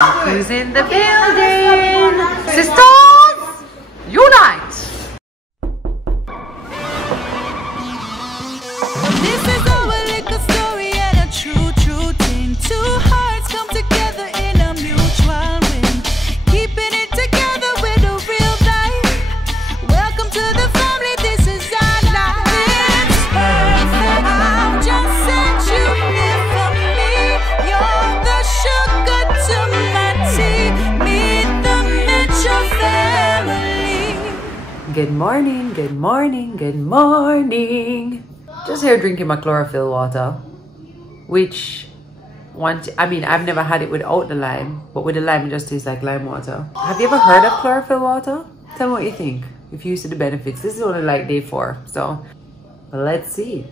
Who's in the building? Sisters, unite! This is our little story and a true thing. Two hearts come together in a mutual win. Keeping it together with a real life. Welcome to the family, this is our life. It's perfect. I'll just set you here for me. You're the sugar to my tea. Meet the Mitchell family. Good morning, good morning, good morning. Just here drinking my chlorophyll water, which I've never had it without the lime, but with the lime it just tastes like lime water. Have you ever heard of chlorophyll water? Tell me what you think, if you see the benefits. This is only like day 4, so let's see.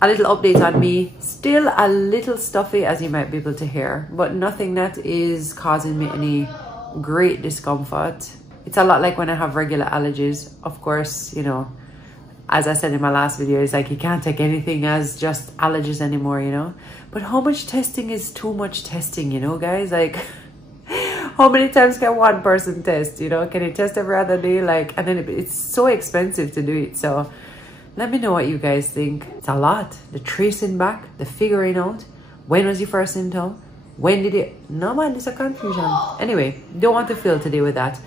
A little update on me. Still a little stuffy, as you might be able to hear, but nothing that is causing me any great discomfort. It's a lot like when I have regular allergies. Of course, you know, as I said in my last video, it's like you can't take anything as just allergies anymore, you know. But how much testing is too much testing, you know, guys? Like, how many times can one person test, you know? Can you test every other day? Like, and then it's so expensive to do it. So let me know what you guys think. It's a lot. The tracing back, the figuring out. When was your first symptom? When did it? No man, it's a confusion. Anyway, don't want to fill today with that.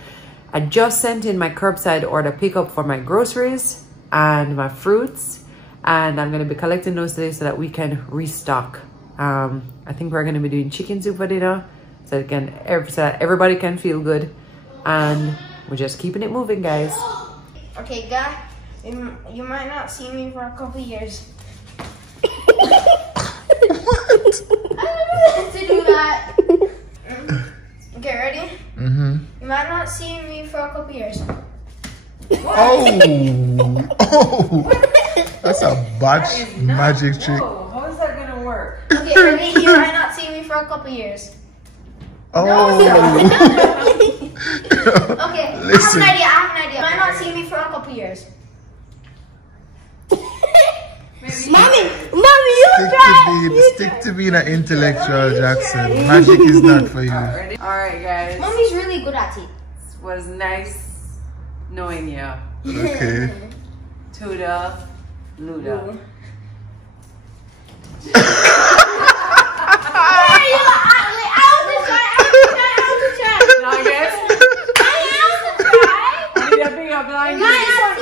I just sent in my curbside order pickup for my groceries and my fruits, and I'm going to be collecting those today so that we can restock. I think we're going to be doing chicken soup for dinner so that everybody can feel good, and we're just keeping it moving, guys. Okay, guy, you might not see me for a couple years. To do that. Okay, ready? Mm-hmm. You might not see me for a couple years. Oh, that's a botch magic trick. Whoa, how is that gonna work? Okay, ready? You might not see me for a couple years. Oh, Okay, listen. I have an idea. You might not see me for a couple years. Mommy, you Stick to being an intellectual, Jackson. Magic is not for you. Alright, guys. Mommy's really good at it. It was nice knowing you. Okay. Tuda, Luda.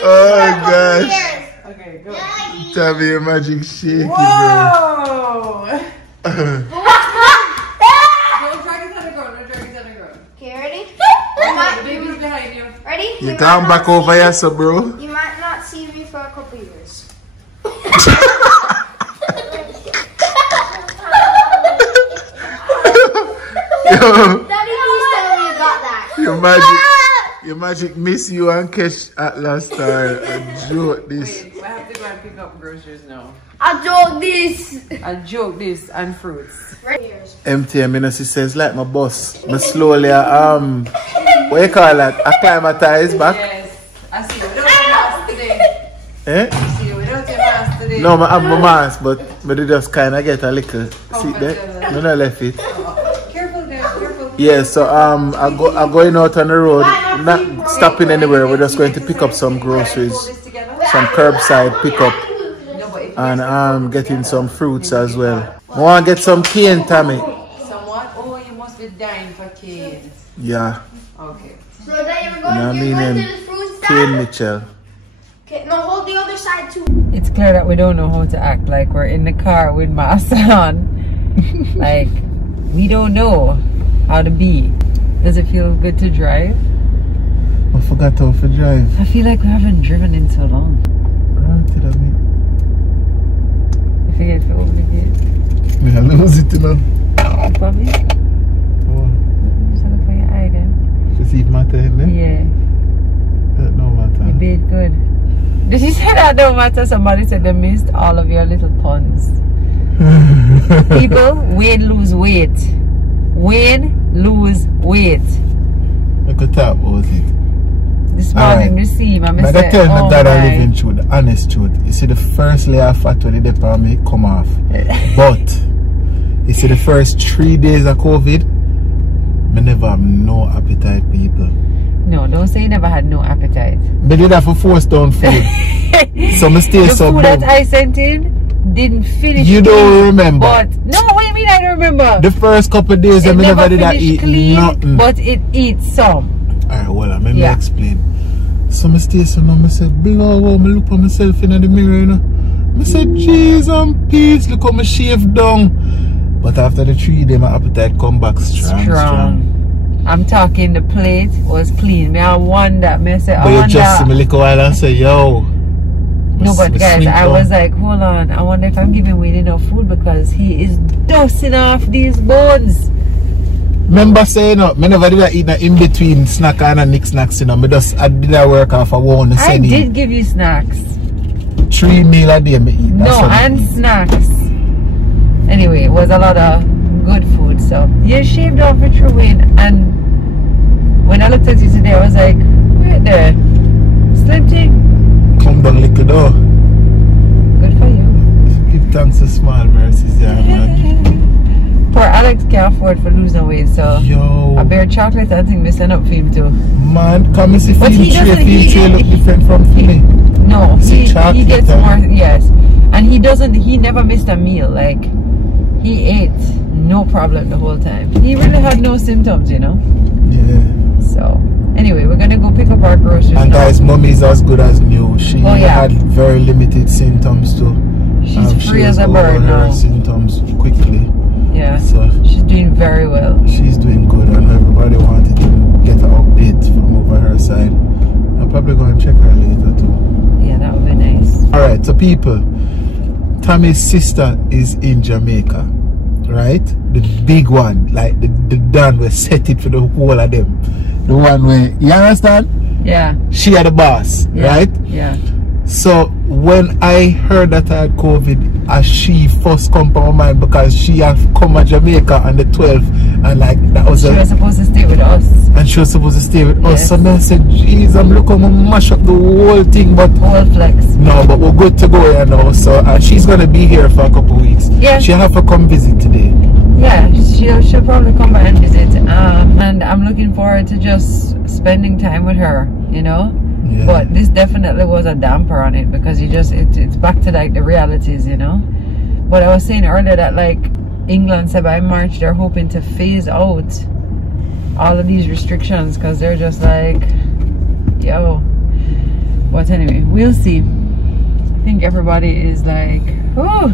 Oh gosh. Okay, go. Tami, your magic shaky, bro. Whoa! Don't drag it on the ground, don't drag it on the ground. Okay, ready? The baby is behind you. Ready? You come back over here, so bro. You might not see me for a couple years. Yo, Daddy, please tell me you got that. your magic miss you and catch at last time. I joke this. Wait, I have to go and pick up groceries now. I joke this. I joke this and fruits. Empty, I mean, as he says, like my boss. I slowly, what you call that? Acclimatize back. Yes. I see you without your mask today. Eh? I see you without your mask today. No, I have my mask, but they just kind of get a little. See there? No, I left it. Careful there, careful. Yeah, so I'm going out on the road, not stopping anywhere. We're just going to pick up some groceries, some curbside pickup, and getting some fruits as well. I want to get some cane, Tami. Somewhat? Oh, you must be dying for cane. Yeah. Okay. So then you're You know what I mean? going to the fruit Cane stand? Mitchell. Okay, no, hold the other side too. It's clear that we don't know how to act. Like, we're in the car with masks on. Like, we don't know how to be. Does it feel good to drive? I forgot how to drive. I feel like we haven't driven in so long. I forget to open the gate. I lose it, you know. Probably. Oh, Just look for your eye then. to see if matter in there? Yeah. That no matter. You did good. Did you say that don't matter? Somebody said they missed all of your little puns. People, Wayne lose weight. Wayne lose weight. I could talk about it. This morning you see him and I I said, tell oh my dad I my. live in truth, the honest truth. You see the first layer of fat when the dip on me come off. But you see the first 3 days of COVID, no appetite, people. No, don't say you never had no appetite. But did have to force down food. So I stay the so food dumb. that I sent in didn't finish. You don't clean, remember? But no, what do you mean I don't remember? The first couple of days, I never did I eat clean, nothing. but it eats some. Alright, well, let me explain. So I stay so now, I said, blow, I look at myself in the mirror, you know. I said, jeez and peace, look how I shaved down. But after the 3 days, my appetite come back strong. I'm talking the plate was clean. Me I wonder. Me I say, but you just see me lick a while and say, yo. No, but guys, I was like, hold on. I wonder if I'm giving Wayne enough food because he is dusting off these bones. Remember saying, I never did I eat in between snack and a nick snacks, you know. I did I work off a one. I did give you snacks. 3 meals a day me eat. No, and snacks. Anyway, it was a lot of good food. So you shaved off it through Wayne, and when I looked at you today, I was like, wait there, slim thing. Come down little door. Good for you. Give thanks to small mercies there, man. Poor Alex can't afford for losing weight, so yo, a bare chocolate I think missing up for him too. Man, come see but field tray look different from me. No, he gets more, yes. And he never missed a meal. Like, he ate no problem the whole time. He really had no symptoms, you know. Yeah. So anyway, we're gonna go pick up our groceries. And now. guys, mommy is as good as new. She had very limited symptoms too. She's free as a bird now. Symptoms quickly. Yeah. So she's doing very well. She's doing good, and everybody wanted to get an update from over her side. I'm probably going to check her later too. Yeah, that would be nice. All right, so people, Tami's sister is in Jamaica. Right, the big one, like the Dan will set it for the whole of them. The one where, you understand? Yeah. She had the boss, right? Yeah. So when I heard that I had COVID, she first come to my mind because she had come to Jamaica on the 12th, and like that was she was supposed to stay with us. And she was supposed to stay with us. So I said, jeez, I'm looking to mash up the whole thing, but whole flex. No, but we're good to go here now. So she's gonna be here for a couple of weeks. Yeah. She'll have to come visit today. Yeah, she'll probably come by and visit. And I'm looking forward to just spending time with her, you know. Yeah. But this definitely was a damper on it because it's back to like the realities, you know. But I was saying earlier that like England said by March they're hoping to phase out all of these restrictions because they're just like, yo. But anyway, we'll see. I think everybody is like, oh,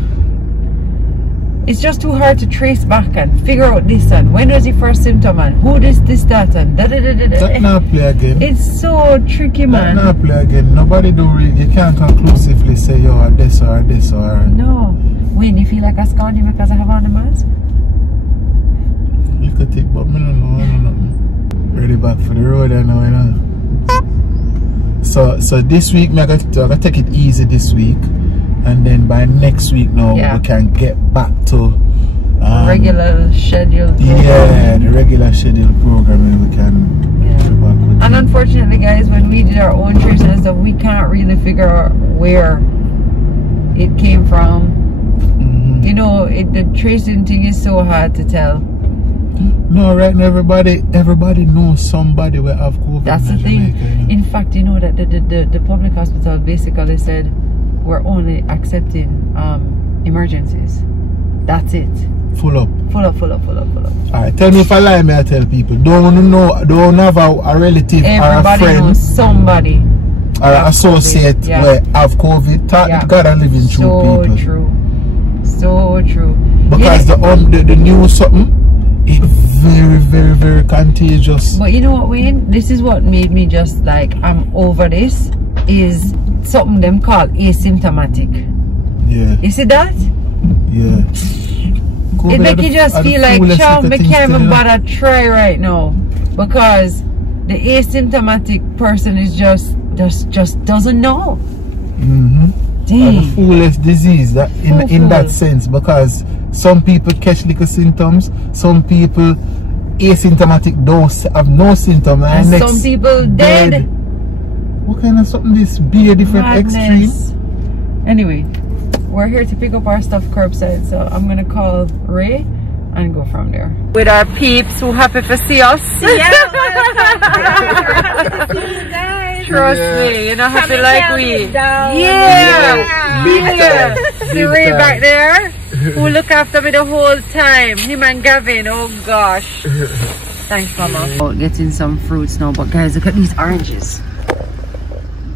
it's just too hard to trace back and figure out this and when was the first symptom and who this, that and da da da da da. That not play again. It's so tricky, man. That not play again. Nobody do really, you can't conclusively say you are this or this or. No. When you feel like a scoundrel because I have on the mask? You could take, but me no know. Ready back for the road and now, you know. So this week, I got to take it easy this week. And then by next week now, we can get back to regular scheduled program. Yeah, the regular scheduled programming we can get back with. And unfortunately, guys, when we did our own tracing and stuff, we can't really figure out where it came from. You know, the tracing thing is so hard to tell. No, right now everybody knows somebody will have COVID. That's the thing. Jamaica, you know? In fact, you know that the public hospital basically said we're only accepting emergencies. That's it. Full up. Alright, tell me if I lie, I tell people. Don't have a relative or a friend. Knows somebody or an associate where have COVID. God and living through people. So true. Because the new something, it's very, very, very contagious. But you know what, Wayne? This is what made me just like, I'm over this, is something them call asymptomatic. Yeah. You see that? Yeah. It make you just feel like, child, I can't even bother try right now. Because the asymptomatic person is just doesn't know. The foolish disease that in that sense, because some people catch little symptoms, some people asymptomatic don't have no symptoms, and some people dead. What kind of something this be a different extreme? Anyway, we're here to pick up our stuff curbside, so I'm gonna call Ray and go from there. With our peeps who happy to see us. Yeah, happy to see you guys. Trust me, you're not happy like we. Yeah. Yeah. See Ray back there? Who look after me the whole time. Him and Gavin, oh gosh. Thanks, Mama. Getting some fruits now, but guys, look at these oranges.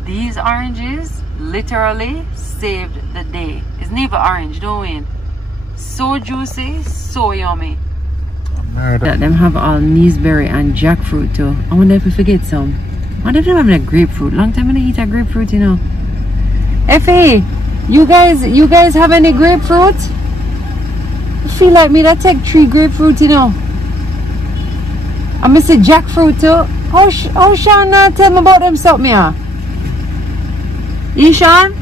These oranges literally saved the day. It's never orange, don't win. So juicy, so yummy. That them have all Neesberry and jackfruit too. I wonder if we forget some. I wonder if they have a grapefruit. Long time I didn't eat a grapefruit, you know. Effie, you guys have any grapefruit? I feel like me that take 3 grapefruit, you know. I miss a jackfruit too. How Sean tell me about them something here? You Sean?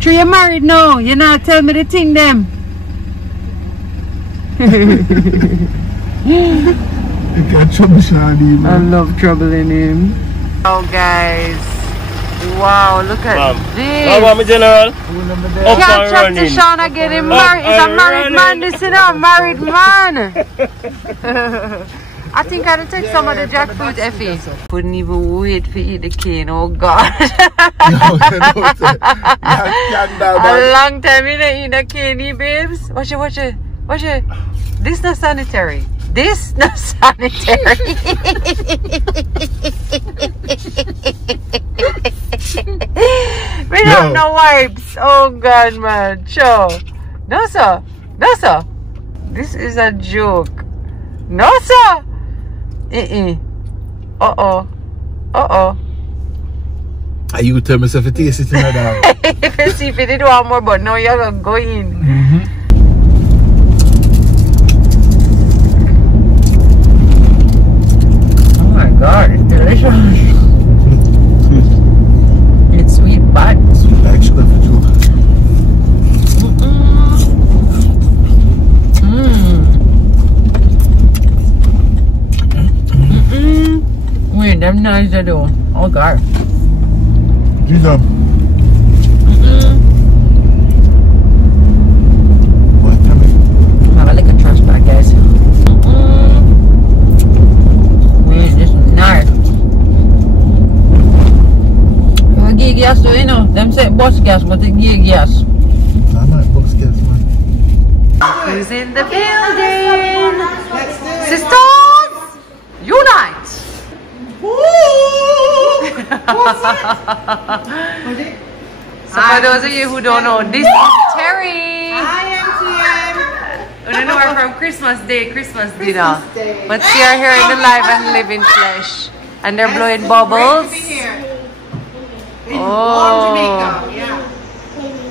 3 you married now. You not tell me the thing them. You got trouble, Sean. I love troubling him. Oh guys. Wow, look at this. How about me, General? Can't chat to Sean and get him married. He's a married man, this is a married man. I think I'll take some of the jackfruit, Effie. Couldn't even wait for eat the cane, oh God. A long time you didn't eat the cane, babes. Watch it. This not sanitary. This not sanitary. We don't have no wipes. Oh God, man. Sure. No, sir. This is a joke. No, sir. Uh-oh. Are you tell me if it tastes it in that? If you see if you did one more, but now you're gonna go in. Oh my God, it's delicious. It's sweet, but Sweet like sugar for you. Wait, them nice to do. Oh God. Good job. What, Tami? Have a look at trash bag, guys. Wait, this is nice. I give gas to, you know. Them say bus gas, but they give gas. I'm not bus gas, man. Who's in the building? Sisters, unite! So for those of you who don't know, this is Terrie. I am TM. We don't know her from Christmas dinner. But see her here in the live and living flesh. And they're blowing bubbles. Oh.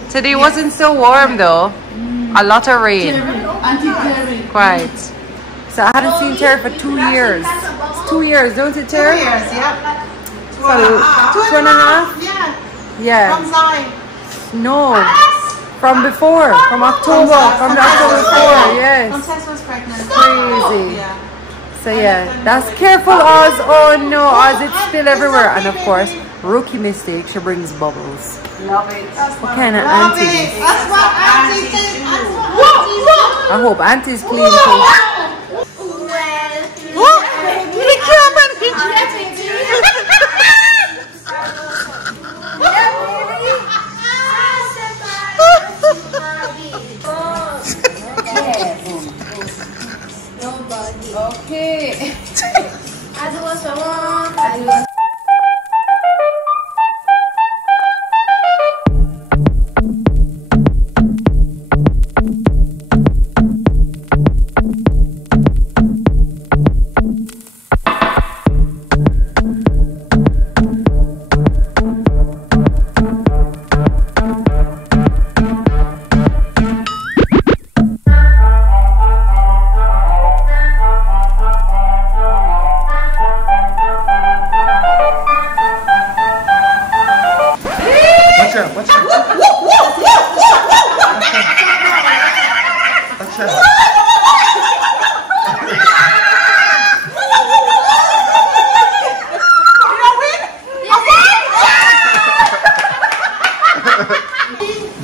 Today wasn't so warm though. A lot of rain. Quite. So I hadn't seen Terrie for 2 years. It's 2 years, don't it, Terrie? 2 years, yeah. So, 2.5? Yeah. From Zion. No. From before. From October. From the October before. Yes. Tess was pregnant. Crazy. Yeah. So yeah, that's careful, Oz. Oh no, Oz, it's still everywhere. And of course, rookie mistake, she brings bubbles. Love it. What kind of auntie is this? That's what auntie said. I hope auntie's clean too. What? The camera. Okay.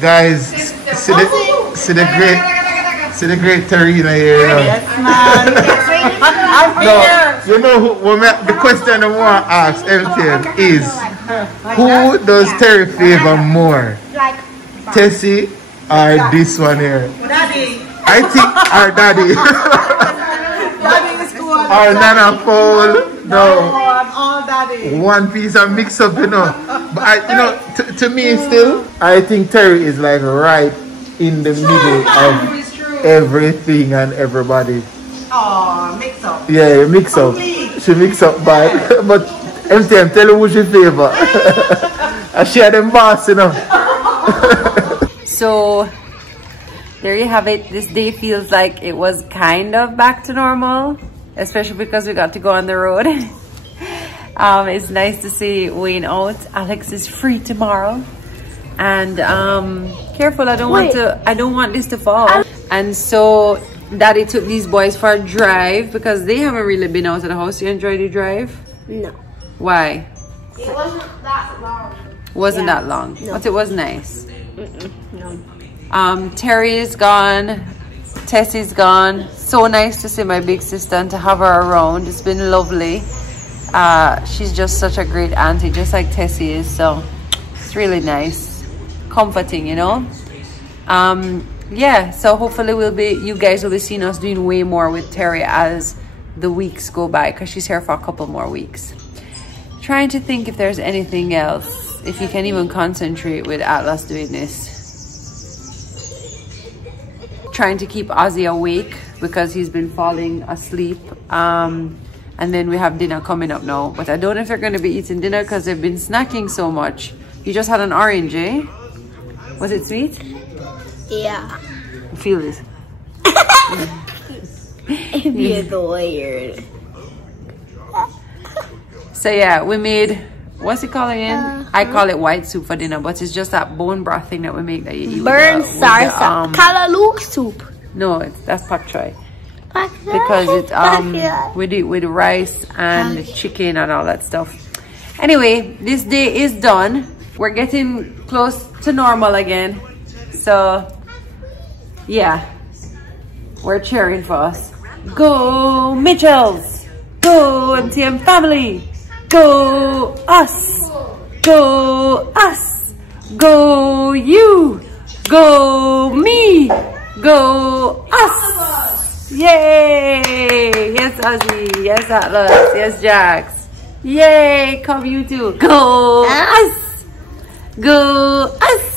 Guys, see the See the great Terrie here, you know. Yes, man. I'm here. You know, the question I want to ask MTM is, who does Terrie favor more? Like, Tessie or this one here? Daddy. I think our daddy. Daddy is cool. Or Nana Paul. No. I'm all daddy. One piece of mix up, you know. But to me still, I think Terrie is like right in the middle of everything and everybody. Oh, mix up. Yeah, mix up. She mix up bad. But MTM, tell her who she favor. I share them boss, you know. So there you have it. This day feels like it was kind of back to normal, especially because we got to go on the road. It's nice to see Wayne out. Alex is free tomorrow, and careful, I don't want this to fall. And so Daddy took these boys for a drive because they haven't really been out of the house. You enjoyed the drive? no. Why? It wasn't that long. Wasn't that long, No. but it was nice. No. Terrie is gone, Tessie's gone. So nice to see my big sister and to have her around. It's been lovely. She's just such a great auntie, just like Tessie is. So it's really nice, comforting, you know. Yeah, so hopefully you guys will be seeing us doing way more with Terrie as the weeks go by, because she's here for a couple more weeks. Trying to think if there's anything else, if you can even concentrate with Atlas doing this. Trying to keep Ozzy awake because he's been falling asleep. And then we have dinner coming up now, but I don't know if they're going to be eating dinner because they've been snacking so much. You just had an orange, eh? Was it sweet? Yeah. Feel this. It'd be weird. So yeah, we made, what's it called again? I call it white soup for dinner, but it's just that bone broth thing that we make that you eat Burn with sarsa. Kalaluk soup. no, that's pak choy. Because it's we do it with rice and chicken and all that stuff. Anyway, this day is done. We're getting close to normal again. So yeah, we're cheering for us. Go Mitchells! Go MTM family! Go us! Go us! Go you! Go me! Go us! Yay! Yes, Ozzy. Yes, Atlas. Yes, Jax. Yay! Come you too. Go us! Go us!